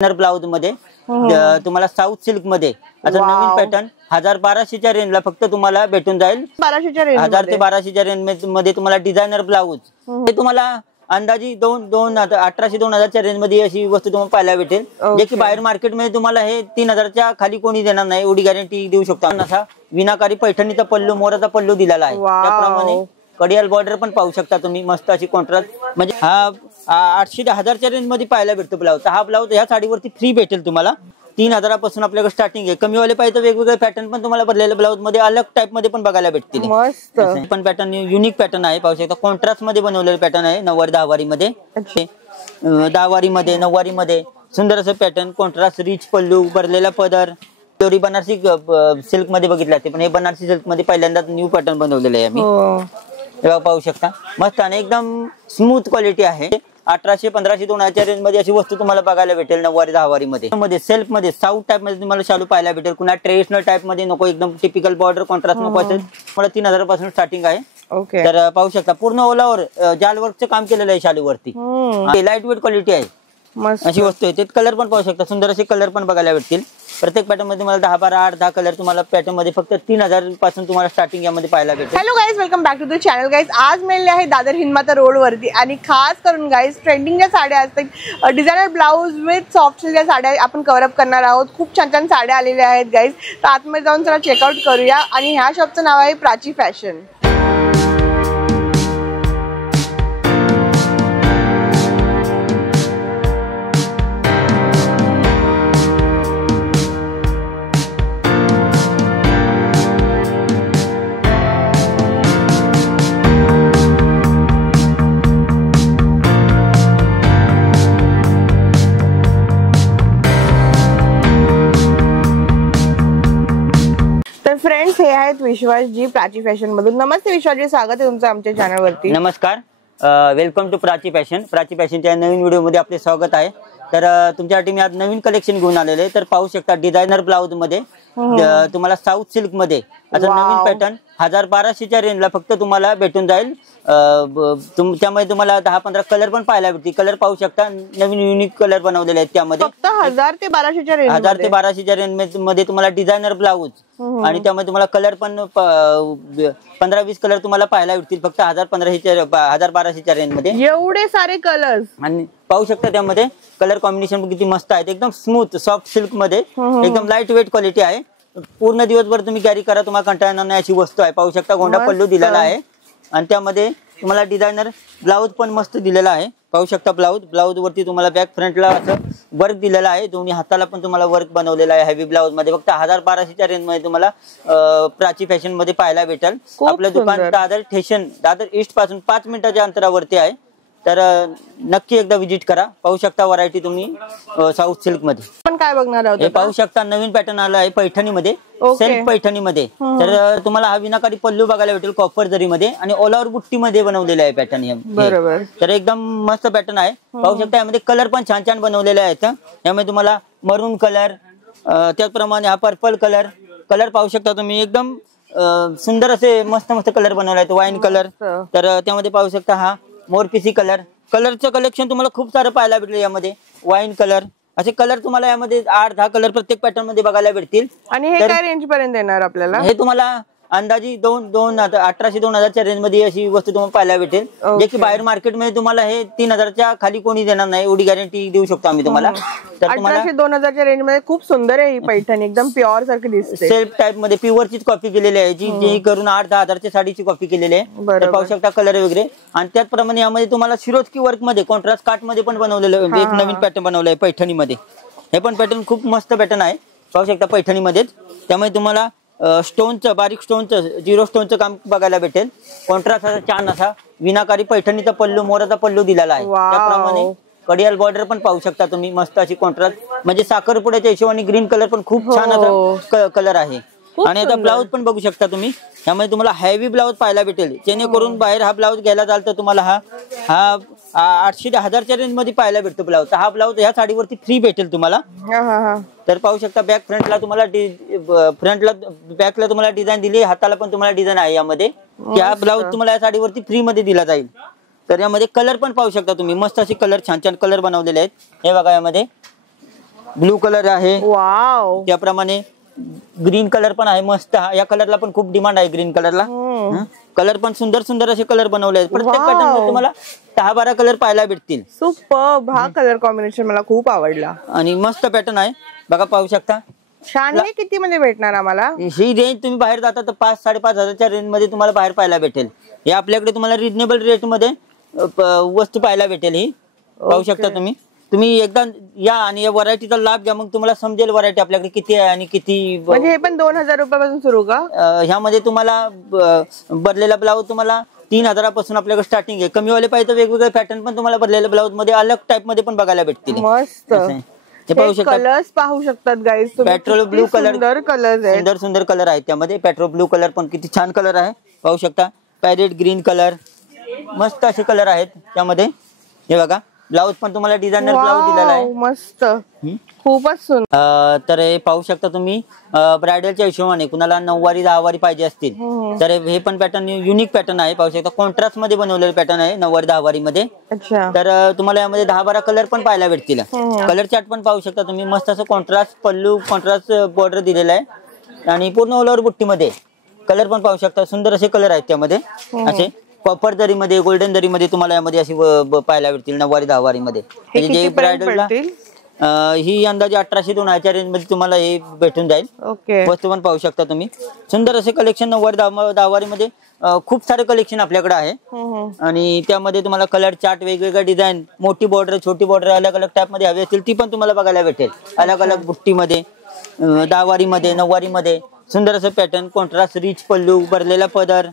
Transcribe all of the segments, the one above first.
Blouse मध्ये तुम्हाला south silk मध्ये आता नवीन पॅटर्न 1000-1200च्या रेंजला फक्त तुम्हाला भेटून जाईल. 1200च्या रेंज 1000 ते 1200च्या रेंज मध्ये तुम्हाला डिझायनर ब्लाउज हे तुम्हाला अंदाजी 1800-2000च्या रेंज मध्ये अशी वस्तू तुम्हाला पाहायला भेटेल. जे की बाहेर मार्केटमध्ये तुम्हाला हे 3000च्या खाली कोणी देणार नाही, एवढी गॅरंटी देऊ शकतो. असा विनाकारी पैठणीचा पल्लू, मोराचा पल्लू दिलेला आहे. त्याप्रमाणे कडियाल बॉर्डर पण पाहू शकता तुम्ही, मस्त अशी कॉन्ट्रास्ट. म्हणजे हा 800 ते 1000च्या रेंज मध्ये पाहायला भेटतो ब्लाउज. हा ब्लाउज ह्या साडीवरती फ्री भेटेल तुम्हाला. 3000पासून आपल्याकडे स्टार्टिंग आहे. कमीवाले पाहिजे वेगवेगळे पॅटर्न पण तुम्हाला भरलेल्या ब्लाउज मध्ये अलग टाइप मध्ये पण बघायला भेटतील. मस्त पण पॅटर्न युनिक पॅटर्न आहे, पाहू शकता. कॉन्ट्रास्ट मध्ये बनवलेले पॅटर्न आहे. 90-10वारी मध्ये, 10वारी मध्ये, 9वारी मध्ये सुंदर असं पॅटर्न. कॉन्ट्रास्ट, रिच पल्लू, भरलेला पदर. प्युरी बनारसी सिल्क मध्ये बघितलं ते, पण हे बनारसी सिल्क मध्ये पहिल्यांदा न्यू पॅटर्न बनवलेले आहे आम्ही. तेव्हा पाहू शकता मस्त आणि एकदम स्मूथ क्वालिटी आहे. 1800-1500-2000च्या रेंज मध्ये अशी वस्तू तुम्हाला बघायला भेटेल. 9वारी-10वारी मध्ये सेल्फ मध्ये साऊथ टाइप मध्ये तुम्हाला शालू पाहायला भेटेल. कुणा ट्रेडिशनल टाइप मध्ये नको, एकदम टिपिकल बॉर्डर कॉन्ट्रास्ट नको असेल, मला 3000पासून स्टार्टिंग आहे. तर पाहू शकता पूर्ण ओलावर जाल वर्कचं काम केलेलं आहे शालूवरती. लाईट वेट क्वालिटी आहे, अशी वस्तू आहे. ते कलर पण पाहू शकता, सुंदर असे कलर पण बघायला भेटतील. प्रत्येक पॅटर्न मध्ये तुम्हाला 10-12-8-10 कलर तुम्हाला पॅटर्न मध्ये फक्त 3000 पासून तुम्हाला स्टार्टिंग यामध्ये पाहायला भेटेल. Hello guys, welcome back to the channel. Guys आज मिळाले आहे दादर हिंदमाता रोड वरती आणि खास करून गाईज ट्रेंडिंगच्या साड्या असतात. Designer blouse with soft silk साड्या आपण कव्हर अप करणार आहोत. खूप छान छान साड्या आलेल्या आहेत गाईज. तर आतमध्ये जाऊन चला चेकआउट करूया. आणि ह्या शॉपचं नाव आहे प्राची फॅशन. फ्रेंड्स, हे आहेत विश्वासजी प्राची फॅशन मधून. नमस्ते विश्वासजी, स्वागत आहे तुमचं आमच्या चॅनल वरती. नमस्कार, welcome to Prachi fashion. Prachi फॅशनच्या नवीन व्हिडिओ मध्ये आपले स्वागत आहे. तर तुमच्यासाठी मी आज नवीन कलेक्शन घेऊन आलेले आहे. तर पाहू शकता डिझायनर ब्लाउज मध्ये तुम्हाला साऊथ सिल्क मध्ये आता नवीन पॅटर्न 1000-1200च्या रेंजला फक्त तुम्हाला भेटून जाईल. त्यामध्ये तुम्हाला 10-15 कलर पण पाहायला भेटतील. कलर पाहू शकता, नवीन युनिक कलर बनवलेले आहेत. त्यामध्ये फक्त 1000 ते 1200च्या रेंज 1000 ते 1200च्या रेंज मध्ये तुम्हाला डिझायनर ब्लाउज आणि त्यामध्ये तुम्हाला कलर पण 15-20 कलर तुम्हाला पाहायला भेटतील फक्त 1000-1200च्या रेंज मध्ये. एवढे सारे कलर्स आणि पाहू शकता त्यामध्ये कलर कॉम्बिनेशन किती मस्त आहेत. एकदम स्मूथ सॉफ्ट सिल्क मध्ये एकदम लाईट वेट क्वालिटी आहे. पूर्ण दिवसभर तुम्ही कॅरी करा, तुम्हाला कंटाळा येणार नाही अशी वस्तू आहे. पाहू शकता गोंडा पल्लू दिलेला आहे आणि त्यामध्ये तुम्हाला डिझायनर ब्लाउज पण मस्त दिलेला आहे. पाहू शकता ब्लाउज वरती तुम्हाला बॅक फ्रंटला असं वर्क दिलेला आहे. दोन्ही हाताला पण तुम्हाला वर्क बनवलेला आहे. हेवी ब्लाउज मध्ये फक्त 1000-1200च्या रेंज मध्ये तुम्हाला प्राची फॅशन मध्ये पाहायला भेटेल. आपलं दुकान दादर ईस्ट पासून 5 मिनिटाच्या अंतरावरती आहे. तर नक्की एकदा विजिट करा. पाहू शकता व्हरायटी तुम्ही साऊथ सिल्क मध्ये. पण काय बघणार आहोत, हे पाहू शकता नवीन पॅटर्न आला आहे पैठणी मध्ये, सेल्फ पैठणी मध्ये. तर तुम्हाला हा विनाकारी पल्लू बघायला भेटेल कॉपर जरी मध्ये आणि ओलावर बुट्टी मध्ये बनवलेला आहे पॅटर्न. बरोबर, तर एकदम मस्त पॅटर्न आहे. पाहू शकता यामध्ये कलर पण छान छान बनवलेले आहेत. यामध्ये तुम्हाला मरून कलर, त्याचप्रमाणे हा पर्पल कलर पाहू शकता तुम्ही. एकदम सुंदर असे मस्त मस्त कलर बनवले आहेत. वाईन कलर, तर त्यामध्ये पाहू शकता हा मोरपिसी कलरचं कलेक्शन तुम्हाला खूप सारं पाहायला भेटेल. यामध्ये वाईन कलर असे कलर तुम्हाला यामध्ये 8-10 कलर प्रत्येक पॅटर्न मध्ये बघायला भेटतील. आणि हे काय रेंज पर्यंत येणार आपल्याला? हे तुम्हाला अंदाजी 1800-2000च्या रेंज मध्ये अशी वस्तू तुम्हाला पाहायला भेटेल. जे की बाहेर मार्केटमध्ये तुम्हाला हे 3000च्या खाली कोणी देणार नाही, एवढी गॅरंटी देऊ शकतो आम्ही तुम्हाला. तर 1800-2000च्या रेंज मध्ये खूप सुंदर आहे ही पैठणी, एकदम प्युअर सारखी दिसते. सेल्फ टाइप मध्ये प्युअरचीच कॉपी केलेली आहे, जी करून 8-10 हजारच्या साडीची कॉपी केलेली आहे. तर पाहू शकता कलर वगैरे. आणि त्याचप्रमाणे यामध्ये तुम्हाला शिरोस्की वर्क मध्ये कॉन्ट्रास्ट काट मध्ये पण बनवलेलं एक नवीन पॅटर्न बनवलं आहे पैठणी मध्ये. हे पण पॅटर्न खूप मस्त पॅटर्न आहे. पाहू शकता पैठणी मध्येच. त्यामुळे तुम्हाला स्टोनचं, बारीक स्टोनचं, 0 स्टोनचं काम बघायला भेटेल. कॉन्ट्रास्ट असा छान असा विनाकारी पैठणीचा पल्लू, मोराचा पल्लू दिलेला आहे. त्याप्रमाणे कडियाल बॉर्डर पण पाहू शकता तुम्ही, मस्त अशी कॉन्ट्रास्ट. म्हणजे साखरपुड्याच्या हिशोबाने ग्रीन कलर पण खूप छान असा कलर आहे. आणि आता ब्लाऊज पण बघू शकता तुम्ही. त्यामध्ये तुम्हाला हेवी ब्लाऊज पाहायला भेटेल. जेणेकरून बाहेर हा ब्लाऊज घ्यायला जाल तर तुम्हाला हा 800 ते 1000च्या रेंज मध्ये पाहायला भेटतो ब्लाऊज. हा ब्लाऊज ह्या साडीवरती फ्री भेटेल तुम्हाला. तर पाहू शकता बॅक फ्रंटला तुम्हाला बॅकला तुम्हाला डिझाईन दिली, हाताला पण तुम्हाला डिझाईन आहे यामध्ये. हा ब्लाऊज तुम्हाला या साडीवरती फ्री मध्ये दिला जाईल. तर यामध्ये कलर पण पाहू शकता तुम्ही, मस्त असे कलर, छान छान कलर बनवलेले आहेत. हे बघा यामध्ये ब्लू कलर आहे, वाव. त्याप्रमाणे ग्रीन कलर पण आहे मस्त. या कलरला पण खूप डिमांड आहे ग्रीन कलरला. कलर पण सुंदर सुंदर असे कलर बनवले आहेत. प्रत्येक पॅटर्न मध्ये तुम्हाला 10-12 कलर पाहायला भेटतील. सुपर्ब. हा कलर कॉम्बिनेशन मला खूप आवडला आणि मस्त पॅटर्न आहे बघा, पाहू शकता. छान. हे किती मध्ये भेटणार आम्हाला? ही रेंज तुम्ही बाहेर जाता तर 5-5.5 हजारच्या रेंज मध्ये तुम्हाला बाहेर पाहायला भेटेल. हे आपल्याकडे तुम्हाला रिजनेबल रेट मध्ये वस्तू पाहायला भेटेल. ही पाहू शकता तुम्ही. तुम्ही एकदा या आणि या व्हरायटीचा लाभ घ्या, मग तुम्हाला समजेल व्हरायटी आपल्याकडे किती आहे आणि किती. म्हणजे हे पण 2000 रुपयापासून सुरू का? ह्यामध्ये तुम्हाला बदलेला ब्लाऊज तुम्हाला 3000 पासून आपल्याकडे स्टार्टिंग आहे. कमीवाले पाहिजे तर वेगवेगळे पॅटर्न पण तुम्हाला बदलेल्या ब्लाऊज मध्ये अलग टाइप मध्ये पण बघायला भेटतील. मस्त. हे पाहू शकता. कलर्स पाहू शकतात गाईज तुम्ही. पेट्रोल ब्लू कलर, सुंदर कलर आहे. सुंदर सुंदर कलर आहेत त्यामध्ये. पेट्रोल ब्लू कलर पण किती छान कलर आहे, पाहू शकता. पॅरेट ग्रीन कलर, मस्त असे कलर आहेत त्यामध्ये. हे बघा, ब्लाऊज पण तुम्हाला डिझायनर ब्लाऊज दिलेला आहे. मस्त, खूपच सुंदर. तर हे पाहू शकता तुम्ही. ब्रायडलच्या हिशोबाने कुणाला 9वारी 10वारी पाहिजे असतील तर हे पण पॅटर्न युनिक पॅटर्न आहे. पाहू शकता कॉन्ट्रास्ट मध्ये बनवलेलं पॅटर्न आहे 9वारी 10वारी मध्ये. अच्छा. तर तुम्हाला यामध्ये 10-12 कलर पण पाहायला भेटतील. कलर चार्ट पण पाहू शकता तुम्ही. मस्त असं कॉन्ट्रास्ट पल्लू, कॉन्ट्रास्ट बॉर्डर दिलेला आहे आणि पूर्ण ऑल ओव्हर बुट्टीमध्ये कलर पण पाहू शकता. सुंदर असे कलर आहेत त्यामध्ये. असे कॉपर दरी मध्ये, गोल्डन दरी मध्ये तुम्हाला यामध्ये अशी पाहायला भेटतील 9वारी 10वारी मध्ये. जे ब्रायडलला ही अंदाजे 1800 ते 2000 रेंज मध्ये तुम्हाला हे भेटून जाईल. वस्तू पण पाहू शकता तुम्ही. सुंदर असे कलेक्शन 9वारी 10वारी मध्ये खूप सारे कलेक्शन आपल्याकडे आहे. आणि त्यामध्ये तुम्हाला कलर चार्ट, वेगवेगळ्या डिझाईन, मोठी बॉर्डर, छोटी बॉर्डर अलग अलग टाइप मध्ये हवी असतील ती पण तुम्हाला बघायला भेटेल. अलग अलग बुट्टीमध्ये, 10वारी मध्ये, 9वारी मध्ये सुंदर असं पॅटर्न, कॉन्ट्रास्ट, रिच पल्लू, भरलेला पदर,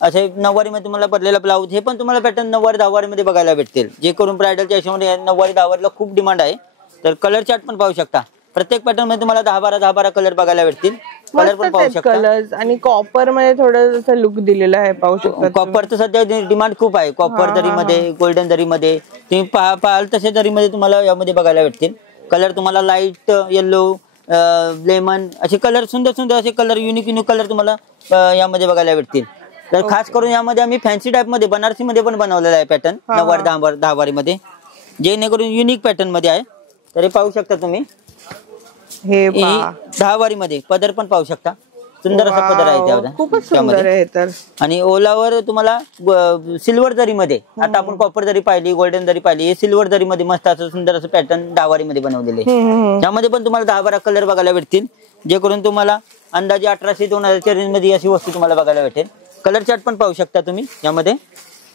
असे 9वारी मध्ये तुम्हाला भरलेला ब्लाऊज. हे पण तुम्हाला पॅटर्न 9वारी 10वारी मध्ये बघायला भेटतील. जे करून ब्रायडलच्या हिशोबाने 9वारी 10वारीला खूप डिमांड आहे. तर कलर चार्ट पण पाहू शकता. प्रत्येक पॅटर्न मध्ये तुम्हाला 10-12 कलर बघायला भेटतील. कलर पण पाहू शकता. कलर्स आणि कॉपर मध्ये थोडं लुक दिलेला आहे, पाहू शकता. कॉपरचं सध्या डिमांड खूप आहे. कॉपर दरी मध्ये, गोल्डन दरी मध्ये तुम्ही पाहाल तसे दरी मध्ये तुम्हाला यामध्ये बघायला भेटतील. कलर तुम्हाला लाईट येल्लो, लेमन असे कलर, सुंदर सुंदर असे कलर, युनिक युनिक कलर तुम्हाला यामध्ये बघायला भेटतील. तर खास करून यामध्ये आम्ही फॅन्सी टाइप मध्ये, बनारसी मध्ये पण बनवलेला आहे पॅटर्न 9वारी 10वारी मध्ये, जेणेकरून युनिक पॅटर्न मध्ये आहे. तर हे पाहू शकता तुम्ही. हे 10वारी मध्ये पदर पण पाहू शकता. सुंदर असा पदर आहे खूपच सुंदर आहे. तर आणि ओलावर तुम्हाला सिल्वर दरी मध्ये, आता आपण कॉपर दरी पाहिली, गोल्डन दरी पाहिली, हे सिल्वर दरी मध्ये मस्त असं सुंदर असं पॅटर्न 10वारी मध्ये बनवलेले. त्यामध्ये पण तुम्हाला 10-12 कलर बघायला भेटतील. जे करून तुम्हाला अंदाजे 1800 ते 2000 रेंज मध्ये अशी वस्तू तुम्हाला बघायला भेटेल. कलर चार्ट पण पाहू शकता तुम्ही. यामध्ये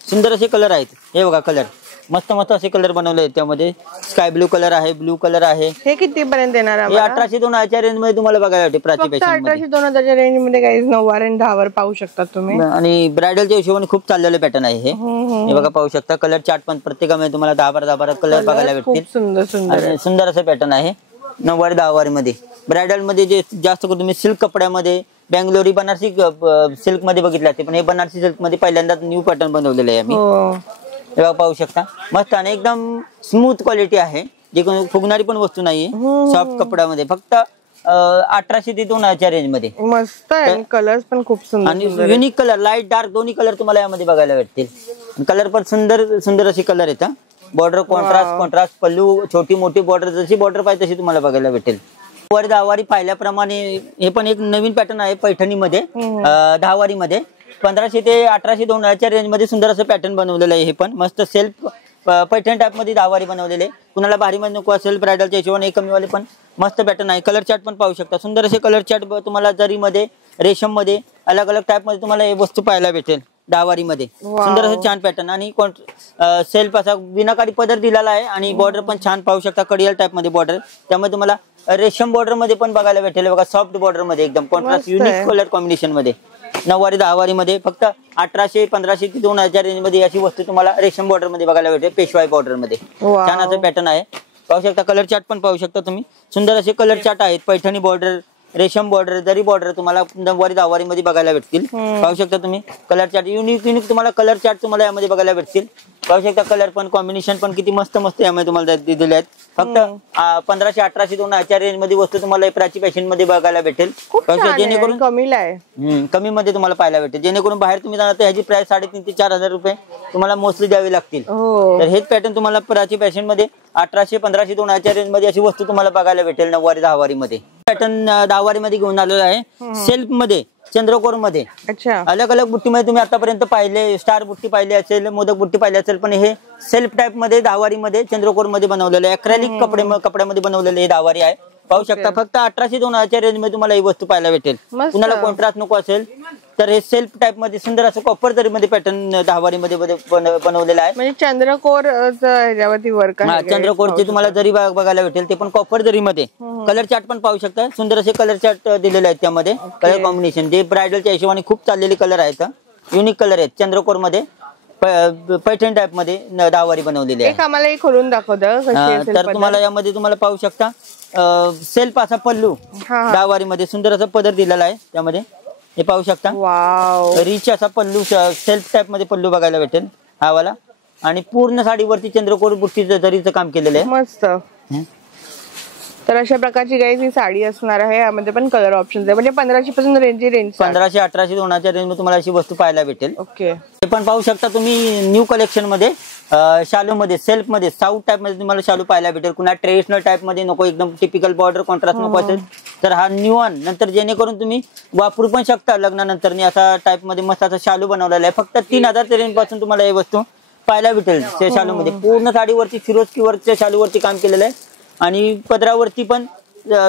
सुंदर असे कलर आहेत. हे बघा कलर, मस्त मस्त असे कलर बनवले आहेत. त्यामध्ये स्काय ब्लू कलर आहे, ब्लू कलर आहे. हे किती पर्यंत देणार? हे 1800 ते 2000 रेंज मध्ये तुम्हाला बघायला भेटेल. प्राची फॅशन 1800 ते 2000 रेंज मध्ये काही 9वारी आणि 10वारी पाहू शकता तुम्ही. आणि ब्रायडलच्या हिशोबाने खूप चाललेले पॅटर्न आहे हे बघा, पाहू शकता. कलर चार्ट पण प्रत्येकामध्ये तुम्हाला 10-12 कलर बघायला भेटतील. सुंदर सुंदर सुंदर असं पॅटर्न आहे 9वारी 10वारी मध्ये. ब्रायडल मध्ये जे जास्त करून तुम्ही सिल्क कपड्यामध्ये, बेंगलोरी, बनारसी सिल्क मध्ये बघितले असते, पण हे बनारसी सिल्क मध्ये पहिल्यांदाच न्यू पॅटर्न बनवलेले आहे आम्ही. हे पाहू शकता. मस्त आणि एकदम स्मूथ क्वालिटी आहे. जे कोणी फुगणारी पण वस्तू नाहीये. सॉफ्ट कपड्यामध्ये फक्त 1800 ते 2000 रेंज मध्ये. मस्त आहे. कलर्स पण खूप सुंदर आणि युनिक कलर, लाईट डार्क दोन्ही कलर तुम्हाला यामध्ये बघायला भेटतील. कलर पण सुंदर सुंदर असे कलर येतात. बॉर्डर कॉन्ट्रास्ट, पल्लू, छोटी मोठी बॉर्डर, जशी बॉर्डर पाहिजे तशी तुम्हाला बघायला भेटेल. 9वारी 10वारी पाहिल्याप्रमाणे हे पण एक नवीन पॅटर्न आहे पैठणी मध्ये. 10वारी मध्ये 1500 ते 1800 2000 रेंज मध्ये सुंदर असं पॅटर्न बनवलेलं आहे. हे पण मस्त सेल्फ पैठण टाइप मध्ये 10वारी बनवलेले. कुणाला भारी मध्ये नको असेल ब्रायडलच्या हिशोबाने कमीवाले पण मस्त पॅटर्न आहे. कलर चार्ट पण पाहू शकता. सुंदर असे कलर चार्ट तुम्हाला जरी मध्ये, रेशम मध्ये, अलग अलग टाइप मध्ये तुम्हाला हे वस्तू पाहायला भेटेल 10वारी मध्ये. सुंदर असं छान पॅटर्न आणि सेल्फ असा विनाकारी पदर दिलेला आहे. आणि बॉर्डर पण छान पाहू शकता, कडियल टाइप मध्ये बॉर्डर. त्यामुळे तुम्हाला रेशम बॉर्डर मध्ये पण बघायला भेटेल बघा. सॉफ्ट बॉर्डर मध्ये एकदम कॉन्ट्रास्ट, युनिक कलर कॉम्बिनेशन मध्ये 9वारी 10वारी मध्ये फक्त 1800, 1500 ते 2000 रेंज मध्ये अशी वस्तू तुम्हाला रेशम बॉर्डर मध्ये बघायला भेटेल. पेशवाई बॉर्डर मध्ये छान असं पॅटर्न आहे. पाहू शकता. कलर चार्ट पण पाहू शकता तुम्ही. सुंदर असे कलर चार्ट आहेत. पैठणी बॉर्डर, रेशम बॉर्डर, जरी बॉर्डर तुम्हाला 9वारी 10वारी मध्ये बघायला भेटतील. पाहू शकता तुम्ही. कलर चार्ट युनिक युनिक तुम्हाला कलर चार्ट तुम्हाला यामध्ये बघायला भेटतील. पाहू शकता कलर पण कॉम्बिनेशन पण किती मस्त मस्त यामध्ये तुम्हाला दिलेले आहेत. फक्त 1500-1800 दोनच्या रेंज मध्ये वस्तू तुम्हाला प्राची फॅशन मध्ये बघायला भेटेल. जेणेकरून कमीला आहे, कमी मध्ये तुम्हाला पाहायला भेटेल. जेणेकरून बाहेर तुम्ही जाणार तर ह्याची प्राइस 3,500 ते 4,000 रुपये तुम्हाला मोस्टली द्यावी लागतील. तर हेच पॅटर्न तुम्हाला प्राची फॅशन मध्ये 1800-1500 दोनच्या रेंज मध्ये अशी वस्तू तुम्हाला बघायला भेटेल 9वारी 10वारी मध्ये. पॅटर्न 10वारी मध्ये घेऊन आलेला आहे सेल्फ मध्ये, चंद्रकोर मध्ये. अच्छा, अलग अलग बुट्टीमध्ये तुम्ही आतापर्यंत पाहिले, स्टार बुट्टी पाहिली असेल, मोदक बुट्टी पाहिली असेल, पण हे सेल्फ टाइप मध्ये 10वारी मध्ये चंद्रकोर मध्ये बनवलेलं आहे. अक्रेलिक कपड्यामध्ये बनवलेले हे 10वारी आहे. पाहू शकता फक्त 1800 दोनच्या रेंज मध्ये तुम्हाला ही वस्तू पाहायला भेटेल. कुणाला कॉन्ट्रास्ट नको असेल तर हे सेल्फ टाइप मध्ये सुंदर असं कॉपर जरी मध्ये पॅटर्न 10वारी मध्ये बनवलेला आहे. म्हणजे चंद्रकोर ह्याच्यावरती वर्क आहे. चंद्रकोरचे तुम्हाला जरी बघायला भेटेल, ते पण कॉपर जरी मध्ये. कलर चार्ट पण पाहू शकता, सुंदर असे कलर चार्ट दिलेले आहेत त्यामध्ये. कलर कॉम्बिनेशन जे ब्रायडलच्या हिशोबाने खूप चाललेले कलर आहेत, युनिक कलर आहेत. चंद्रकोर मध्ये पैठण टाइप मध्ये 10वारी बनवलेली आहे. आम्हाला एक खोलून दाखवतं. तर तुम्हाला यामध्ये तुम्हाला पाहू शकता सेल्फ असा पल्लू 10वारी मध्ये सुंदर असा पदर दिलेला आहे त्यामध्ये. हे पाहू शकता, रिच असा पल्लू सेल्फ टाइप मध्ये पल्लू बघायला भेटेल हा वाला. आणि पूर्ण साडीवरती चंद्रकोर बुट्टीचं जरीचं काम केलेलं आहे. मस्त. तर अशा प्रकारची गाईज ही साडी असणार आहे. यामध्ये पण कलर ऑप्शन आहे. म्हणजे 1500 पासून रेंज 1500-1800 दोनच्या रेंज मध्ये तुम्हाला अशी वस्तू पाहायला भेटेल. ओके. हे पण पाहू शकता तुम्ही न्यू कलेक्शन मध्ये शालू मध्ये, सेल्फ मध्ये, साऊथ टाइप मध्ये तुम्हाला शालू पाहायला भेटेल. कुणा ट्रेडिशनल टाइप मध्ये नको, एकदम टिपिकल बॉर्डर कॉन्ट्रास्ट नको असेल तर हा न्यू ऑन नंतर जेणेकरून तुम्ही वापरू पण शकता लग्नानंतर. असा टाइप मध्ये मस्त असा शालू बनवलेला आहे. फक्त 3000 रेंज पासून तुम्हाला ही वस्तू पाहायला भेटेल. त्या शालू मध्ये पूर्ण साडीवरती फिरोजकी वर्कच्या शालूवरती काम केलेलं आहे. आणि पदरावरती पण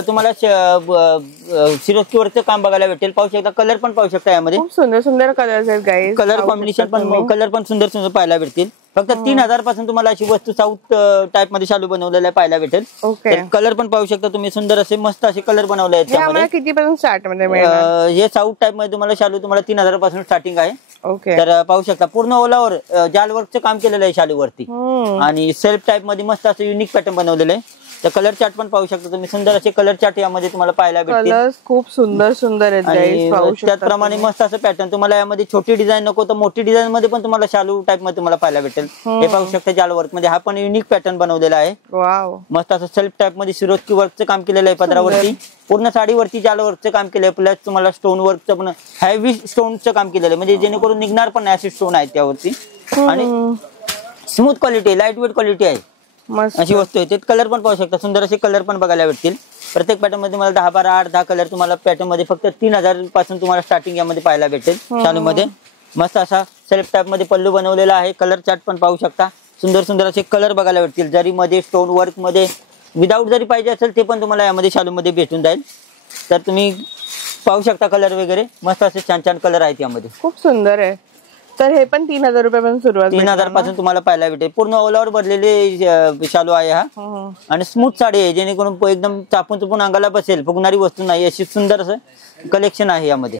तुम्हाला सिरोस्की वरचं काम बघायला भेटेल. पाहू शकता कलर पण पाहू शकता यामध्ये. सुंदर सुंदर कलर आहेत गाईज. कलर कॉम्बिनेशन पण कलर पण सुंदर सुंदर पाहायला भेटतील. फक्त 3000 पासून तुम्हाला अशी वस्तू साऊथ टाइप मध्ये शालू बनवलेला पाहायला भेटेल. कलर पण पाहू शकता तुम्ही, सुंदर असे मस्त असे कलर बनवले आहेत त्यामध्ये. कितीपासून स्टार्ट मध्ये हे साऊथ टाइप मध्ये तुम्हाला शालू तुम्हाला 3000 पासून स्टार्टिंग आहे. ओके. तर पाहू शकता पूर्ण ओलावर जाल वर्कचं काम केलेलं आहे शालूवरती. आणि सेल्फ टाइप मध्ये मस्त असं युनिक पॅटर्न बनवलेलं आहे. तर कलर चार्ट पण पाहू शकता तुम्ही, सुंदर असे कलर चार्ट यामध्ये तुम्हाला पाहायला भेटतील. खूप सुंदर सुंदर आहेत. त्याचप्रमाणे मस्त असं पॅटर्न तुम्हाला यामध्ये छोटी डिझाईन नको तर मोठी डिझाईन मध्ये पण तुम्हाला शालू टाइप मध्ये तुम्हाला पाहायला भेटेल. हे पाहू शकता जाल वर्क मध्ये हा पण युनिक पॅटर्न बनवलेला आहे. मस्त असं सेल्फ टाइप मध्ये सिरोस्की वर्कचं काम केलेलं आहे पदरावरती. पूर्ण साडीवरती जाल वर्कचं काम केलंय. प्लस तुम्हाला स्टोन वर्कचं पण हेवी स्टोनचं काम केलेलं आहे. म्हणजे जेणेकरून निघणार पण नाही असे स्टोन आहेत त्यावरती. आणि smooth quality, light weight quality आहे अशी वस्तू आहे. कलर पण पाहू शकता, सुंदर असे कलर पण बघायला भेटतील. प्रत्येक पॅटर्न मध्ये तुम्हाला 10-12, 8-10 कलर तुम्हाला पॅटर्न मध्ये फक्त 3000 पासून तुम्हाला स्टार्टिंग यामध्ये पाहायला भेटेल. शालू मध्ये मस्त असा सेल्फ टाइप मध्ये पल्लू बनवलेला आहे. कलर चार्ट पण पाहू शकता, सुंदर सुंदर असे कलर बघायला भेटतील. जरी मध्ये स्टोन वर्क मध्ये विदाऊट जरी पाहिजे असेल ते पण तुम्हाला यामध्ये शालू मध्ये भेटून जाईल. तर तुम्ही पाहू शकता कलर वगैरे मस्त असे छान छान कलर आहेत यामध्ये. खूप सुंदर आहे. तर हे पण 3000 रुपयापासून सुरुवात, 3000 पासून तुम्हाला पाहायला भेटेल. पूर्ण ओलावर भरलेले शालू आहे हा. आणि स्मूथ साडी आहे, जेणेकरून एकदम चापून चुपून अंगाला बसेल, फुगणारी वस्तू नाही अशी सुंदर असं कलेक्शन आहे यामध्ये.